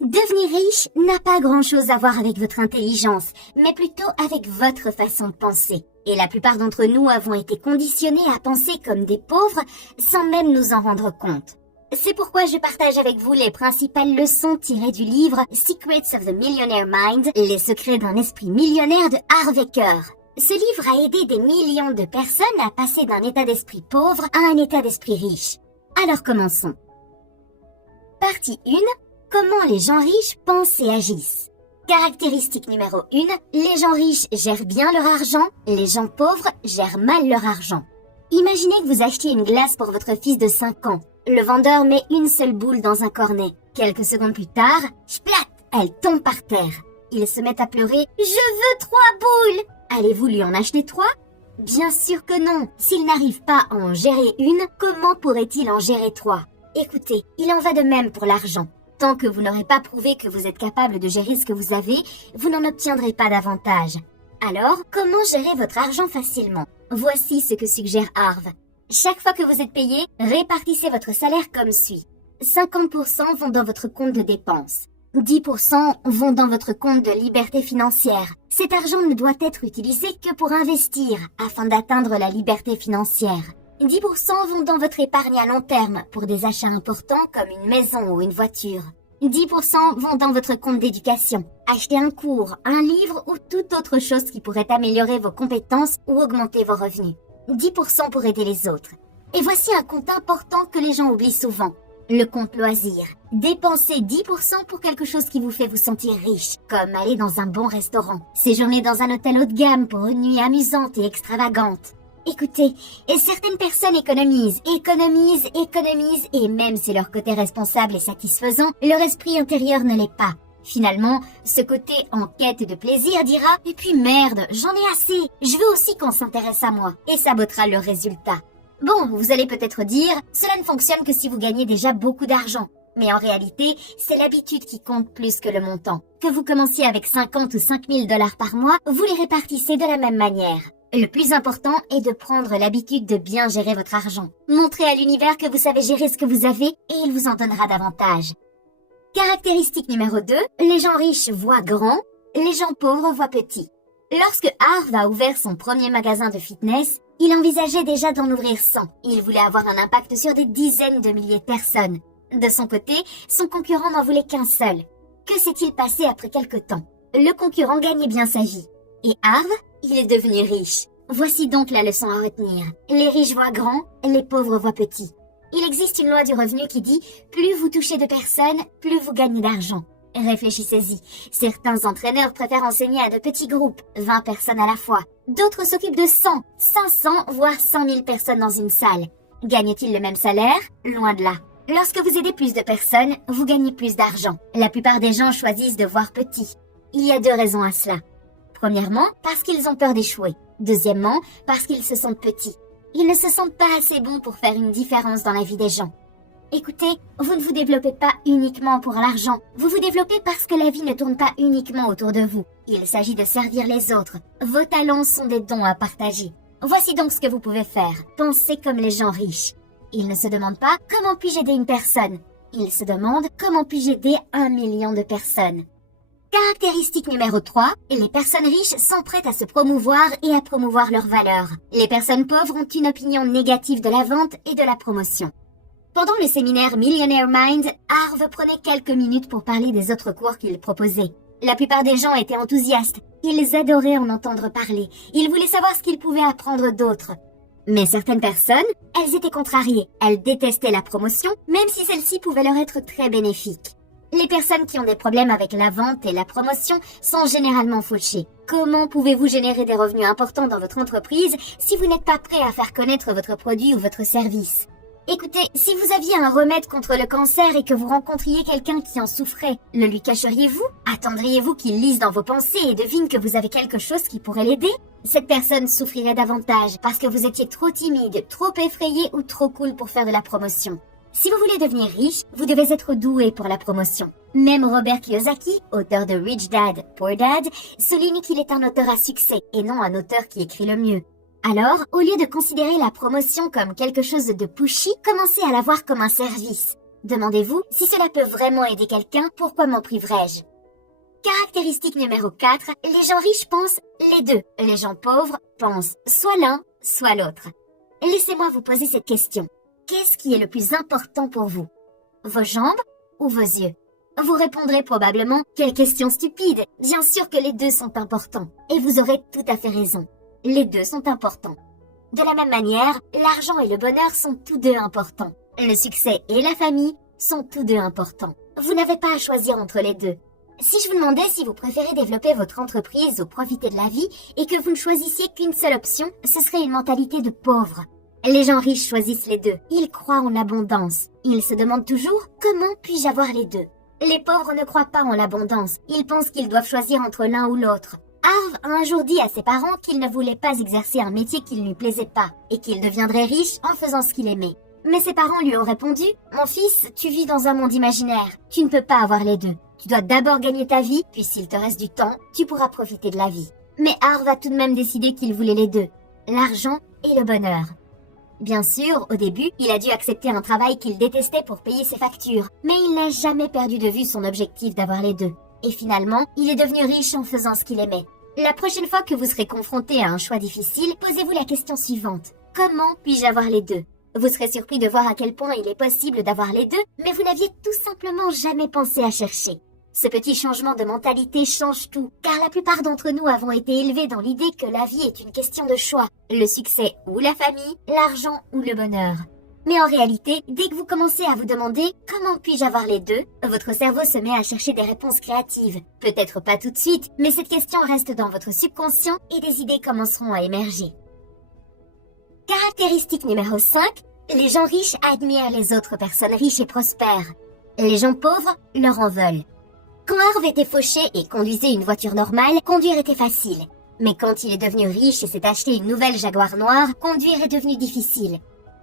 Devenir riche n'a pas grand-chose à voir avec votre intelligence, mais plutôt avec votre façon de penser. Et la plupart d'entre nous avons été conditionnés à penser comme des pauvres sans même nous en rendre compte. C'est pourquoi je partage avec vous les principales leçons tirées du livre Secrets of the Millionaire Mind, les secrets d'un esprit millionnaire de Harv Eker. Ce livre a aidé des millions de personnes à passer d'un état d'esprit pauvre à un état d'esprit riche. Alors commençons. Partie 1. Comment les gens riches pensent et agissent. Caractéristique numéro 1. Les gens riches gèrent bien leur argent, les gens pauvres gèrent mal leur argent. Imaginez que vous achetiez une glace pour votre fils de 5 ans. Le vendeur met une seule boule dans un cornet. Quelques secondes plus tard, splat, elle tombe par terre. Il se met à pleurer. « Je veux 3 boules !» Allez-vous lui en acheter 3 ? Bien sûr que non. S'il n'arrive pas à en gérer une, comment pourrait-il en gérer 3 ? Écoutez, il en va de même pour l'argent. Tant que vous n'aurez pas prouvé que vous êtes capable de gérer ce que vous avez, vous n'en obtiendrez pas davantage. Alors, comment gérer votre argent facilement ? Voici ce que suggère Harv. Chaque fois que vous êtes payé, répartissez votre salaire comme suit. 50% vont dans votre compte de dépenses. 10% vont dans votre compte de liberté financière. Cet argent ne doit être utilisé que pour investir afin d'atteindre la liberté financière. 10% vont dans votre épargne à long terme pour des achats importants comme une maison ou une voiture. 10% vont dans votre compte d'éducation. Achetez un cours, un livre ou toute autre chose qui pourrait améliorer vos compétences ou augmenter vos revenus. 10% pour aider les autres. Et voici un compte important que les gens oublient souvent. Le compte loisir. Dépensez 10% pour quelque chose qui vous fait vous sentir riche, comme aller dans un bon restaurant, séjourner dans un hôtel haut de gamme pour une nuit amusante et extravagante. Écoutez, et certaines personnes économisent, et même si leur côté responsable est satisfaisant, leur esprit intérieur ne l'est pas. Finalement, ce côté en quête de plaisir dira « Et puis merde, j'en ai assez, je veux aussi qu'on s'intéresse à moi » et sabotera le résultat. Bon, vous allez peut-être dire « Cela ne fonctionne que si vous gagnez déjà beaucoup d'argent ». Mais en réalité, c'est l'habitude qui compte plus que le montant. Que vous commenciez avec 50 ou 5 000 $ par mois, vous les répartissez de la même manière. Le plus important est de prendre l'habitude de bien gérer votre argent. Montrez à l'univers que vous savez gérer ce que vous avez et il vous en donnera davantage. Caractéristique numéro 2, les gens riches voient grand, les gens pauvres voient petit. Lorsque Harv a ouvert son premier magasin de fitness, il envisageait déjà d'en ouvrir 100. Il voulait avoir un impact sur des dizaines de milliers de personnes. De son côté, son concurrent n'en voulait qu'un seul. Que s'est-il passé après quelque temps ? Le concurrent gagnait bien sa vie. Et Harv, il est devenu riche. Voici donc la leçon à retenir. Les riches voient grand, les pauvres voient petit. Il existe une loi du revenu qui dit « plus vous touchez de personnes, plus vous gagnez d'argent ». Réfléchissez-y. Certains entraîneurs préfèrent enseigner à de petits groupes, 20 personnes à la fois. D'autres s'occupent de 100, 500, voire 100 000 personnes dans une salle. Gagnent-ils le même salaire ? Loin de là. Lorsque vous aidez plus de personnes, vous gagnez plus d'argent. La plupart des gens choisissent de voir petit. Il y a 2 raisons à cela. Premièrement, parce qu'ils ont peur d'échouer. Deuxièmement, parce qu'ils se sentent petits. Ils ne se sentent pas assez bons pour faire une différence dans la vie des gens. Écoutez, vous ne vous développez pas uniquement pour l'argent. Vous vous développez parce que la vie ne tourne pas uniquement autour de vous. Il s'agit de servir les autres. Vos talents sont des dons à partager. Voici donc ce que vous pouvez faire. Pensez comme les gens riches. Ils ne se demandent pas « Comment puis-je aider une personne ?» Ils se demandent « Comment puis-je aider 1 million de personnes ?» Caractéristique numéro 3, les personnes riches sont prêtes à se promouvoir et à promouvoir leurs valeurs. Les personnes pauvres ont une opinion négative de la vente et de la promotion. Pendant le séminaire Millionaire Mind, Harv prenait quelques minutes pour parler des autres cours qu'il proposait. La plupart des gens étaient enthousiastes. Ils adoraient en entendre parler. Ils voulaient savoir ce qu'ils pouvaient apprendre d'autres. Mais certaines personnes, elles étaient contrariées. Elles détestaient la promotion, même si celle-ci pouvait leur être très bénéfique. Les personnes qui ont des problèmes avec la vente et la promotion sont généralement fauchées. Comment pouvez-vous générer des revenus importants dans votre entreprise si vous n'êtes pas prêt à faire connaître votre produit ou votre service ? Écoutez, si vous aviez un remède contre le cancer et que vous rencontriez quelqu'un qui en souffrait, le lui cacheriez-vous ? Attendriez-vous qu'il lise dans vos pensées et devine que vous avez quelque chose qui pourrait l'aider ? Cette personne souffrirait davantage parce que vous étiez trop timide, trop effrayé ou trop cool pour faire de la promotion. Si vous voulez devenir riche, vous devez être doué pour la promotion. Même Robert Kiyosaki, auteur de Rich Dad, Poor Dad, souligne qu'il est un auteur à succès et non un auteur qui écrit le mieux. Alors, au lieu de considérer la promotion comme quelque chose de pushy, commencez à la voir comme un service. Demandez-vous, si cela peut vraiment aider quelqu'un, pourquoi m'en priverais-je? Caractéristique numéro 4, les gens riches pensent les deux. Les gens pauvres pensent soit l'un, soit l'autre. Laissez-moi vous poser cette question. Qu'est-ce qui est le plus important pour vous? Vos jambes ou vos yeux? Vous répondrez probablement, quelle question stupide. Bien sûr que les deux sont importants. Et vous aurez tout à fait raison. Les deux sont importants. De la même manière, l'argent et le bonheur sont tous deux importants. Le succès et la famille sont tous deux importants. Vous n'avez pas à choisir entre les deux. Si je vous demandais si vous préférez développer votre entreprise ou profiter de la vie et que vous ne choisissiez qu'une seule option, ce serait une mentalité de pauvre. Les gens riches choisissent les deux. Ils croient en l'abondance. Ils se demandent toujours « Comment puis-je avoir les deux ?» Les pauvres ne croient pas en l'abondance. Ils pensent qu'ils doivent choisir entre l'un ou l'autre. Harve a un jour dit à ses parents qu'il ne voulait pas exercer un métier qui ne lui plaisait pas et qu'il deviendrait riche en faisant ce qu'il aimait. Mais ses parents lui ont répondu « Mon fils, tu vis dans un monde imaginaire. Tu ne peux pas avoir les deux. Tu dois d'abord gagner ta vie, puis s'il te reste du temps, tu pourras profiter de la vie. » Mais Harve a tout de même décidé qu'il voulait les deux, l'argent et le bonheur. Bien sûr, au début, il a dû accepter un travail qu'il détestait pour payer ses factures, mais il n'a jamais perdu de vue son objectif d'avoir les deux. Et finalement, il est devenu riche en faisant ce qu'il aimait. La prochaine fois que vous serez confronté à un choix difficile, posez-vous la question suivante. Comment puis-je avoir les deux? Vous serez surpris de voir à quel point il est possible d'avoir les deux, mais vous n'aviez tout simplement jamais pensé à chercher. Ce petit changement de mentalité change tout, car la plupart d'entre nous avons été élevés dans l'idée que la vie est une question de choix, le succès ou la famille, l'argent ou le bonheur. Mais en réalité, dès que vous commencez à vous demander « Comment puis-je avoir les deux ?», votre cerveau se met à chercher des réponses créatives. Peut-être pas tout de suite, mais cette question reste dans votre subconscient et des idées commenceront à émerger. Caractéristique numéro 5, les gens riches admirent les autres personnes riches et prospères. Les gens pauvres leur en veulent. Quand Harve était fauché et conduisait une voiture normale, conduire était facile. Mais quand il est devenu riche et s'est acheté une nouvelle Jaguar noire, conduire est devenu difficile.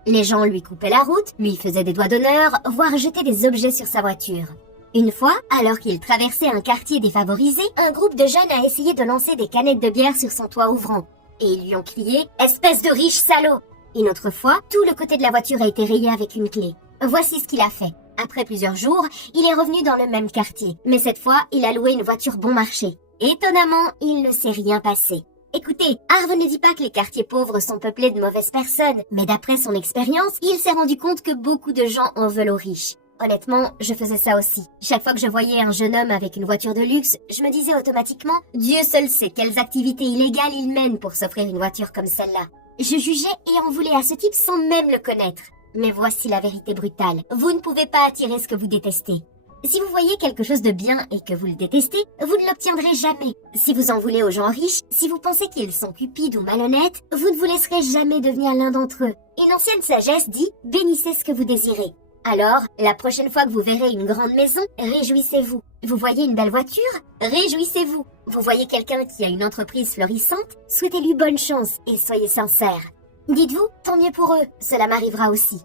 Les gens lui coupaient la route, lui faisaient des doigts d'honneur, voire jetaient des objets sur sa voiture. Une fois, alors qu'il traversait un quartier défavorisé, un groupe de jeunes a essayé de lancer des canettes de bière sur son toit ouvrant. Et ils lui ont crié « Espèce de riche salaud !» Une autre fois, tout le côté de la voiture a été rayé avec une clé. Voici ce qu'il a fait. Après plusieurs jours, il est revenu dans le même quartier. Mais cette fois, il a loué une voiture bon marché. Étonnamment, il ne s'est rien passé. Écoutez, Harve ne dit pas que les quartiers pauvres sont peuplés de mauvaises personnes, mais d'après son expérience, il s'est rendu compte que beaucoup de gens en veulent aux riches. Honnêtement, je faisais ça aussi. Chaque fois que je voyais un jeune homme avec une voiture de luxe, je me disais automatiquement « Dieu seul sait quelles activités illégales il mène pour s'offrir une voiture comme celle-là. » Je jugeais et en voulais à ce type sans même le connaître. Mais voici la vérité brutale. Vous ne pouvez pas attirer ce que vous détestez. Si vous voyez quelque chose de bien et que vous le détestez, vous ne l'obtiendrez jamais. Si vous en voulez aux gens riches, si vous pensez qu'ils sont cupides ou malhonnêtes, vous ne vous laisserez jamais devenir l'un d'entre eux. Une ancienne sagesse dit « bénissez ce que vous désirez ». Alors, la prochaine fois que vous verrez une grande maison, réjouissez-vous. Vous voyez une belle voiture? Réjouissez-vous. Vous voyez quelqu'un qui a une entreprise florissante? Souhaitez-lui bonne chance et soyez sincère. Dites-vous, tant mieux pour eux, cela m'arrivera aussi.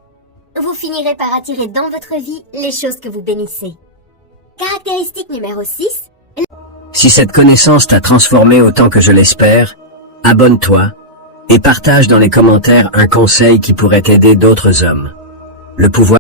Vous finirez par attirer dans votre vie les choses que vous bénissez. Caractéristique numéro 6. Si cette connaissance t'a transformé autant que je l'espère, abonne-toi et partage dans les commentaires un conseil qui pourrait aider d'autres hommes. Le pouvoir